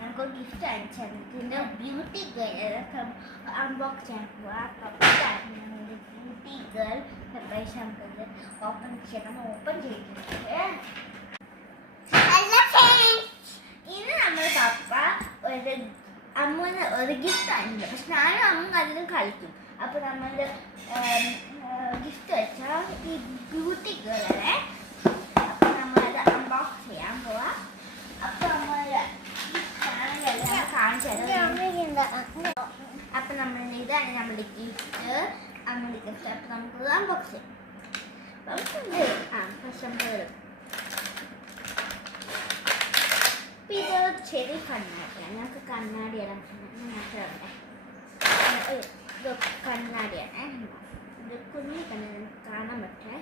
നമുക്കൊരു ഗിഫ്റ്റ് അയച്ചിട്ടുണ്ട്. Beauty girl unbox ചെയ്യാൻ പോവാ. ബ്യൂട്ടി ഗേൾ സർപ്രൈസ് നമുക്കത് ഓപ്പൺ ചെയ്യണം. ഓപ്പൺ ചെയ്തിട്ടുണ്ട്. ഇന്ന് നമ്മൾ പപ്പ ഒരു അമ്മൂന് ഒരു ഗിഫ്റ്റ് ആയിട്ടുണ്ട്. പക്ഷെ ഞാനും അമ്മ അതിലും കളിക്കും. അപ്പോൾ നമ്മൾ ഗിഫ്റ്റ് വെച്ചാൽ ഈ ബ്യൂട്ടി ഗേളെ അപ്പോൾ നമ്മളത് അൺബോക്സ് ചെയ്യാൻ പോവാം. അപ്പോൾ നമ്മൾ കാണിച്ചു തരാം. അപ്പം നമ്മൾ ഇതാണ് നമ്മുടെ ഗിഫ്റ്റ്. നമ്മുടെ ഗിഫ്റ്റ് അപ്പം നമുക്ക് അൺബോക്സ് ചെയ്യാം. ഫസ്റ്റ് നമുക്ക് ഇത് ചെറിയ കണ്ണാടിയാണ്. ഞങ്ങൾക്ക് കണ്ണാടിയെല്ലാം ഇത് കണ്ണാടിയാണ്. ഇത് കുഞ്ഞി കണ്ണാടി കാണാൻ പറ്റേ.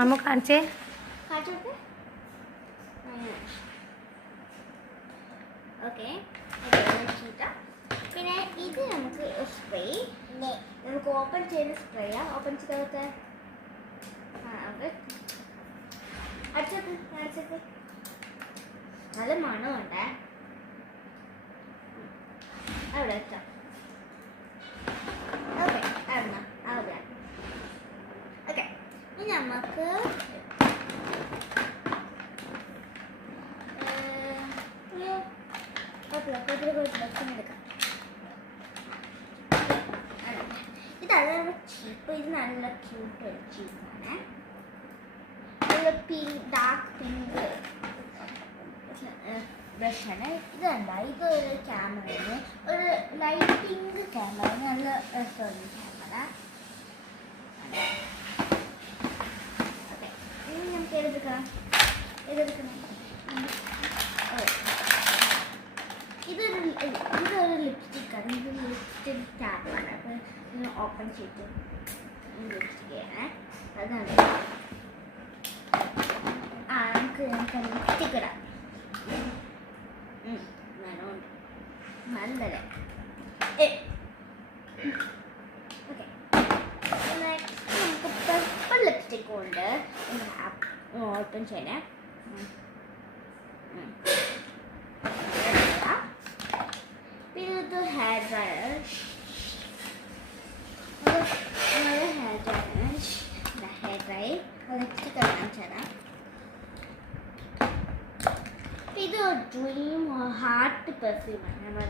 നമുക്ക് കാണിച്ചേ കാണിച്ചോട്ടെ. ഓക്കെ, പിന്നെ ഇത് നമുക്ക് സ്പ്രേ നമുക്ക് ഓപ്പൺ ചെയ്യുന്ന സ്പ്രേയാ. ഓപ്പൺ ചെയ്തൊക്കെ അടിച്ചത് അടിച്ചത് നല്ല മണമുണ്ട്. അവിടെ വെച്ചോ. ഓക്കെ, അവിടെ ഓക്കെ. ഇനി നമുക്ക് എടുക്കാം. ഇതല്ല ചീപ്പ്. ഇത് നല്ല ക്യൂട്ട് ഒരു ചീപ്പാണ്. Dark pink ബ്രഷാണ്. ഇതല്ല, ഇതൊരു ക്യാമറയാണ്. ഒരു ലൈറ്റ് പിങ്ക് ക്യാമറ. നല്ല രസമുള്ള ക്യാമറ. ഓക്കെ, ഇനി നമുക്ക് ഏതെടുക്കണം? ഇതൊരു ലിപ്സ്റ്റിക്കാണ്. ഇത് ലിപ്സ്റ്റിക് ക്യാപ്പാണ്. അപ്പോൾ ഇങ്ങനെ ഓപ്പൺ ചെയ്ത് ലിപ്സ്റ്റിക് ചെയ്യണേ. അതാണ് നമുക്ക് ലിപ്സ്റ്റിക് ഇടാം. മണമുണ്ട് നല്ലതല്ലേ. ഓക്കെ, നെക്സ്റ്റ് നമുക്ക് പെർപ്പിൾ ലിപ്സ്റ്റിക് കൊണ്ട് ഓപ്പൺ ചെയ്യണേ. പിന്നെ ഇത് hair dryer. Hair dryer lipstick കാണിച്ചു തരാം. ഇത് ഡ്രീം ഹാർട്ട് പെർഫ്യൂമാണ്. നമ്മൾ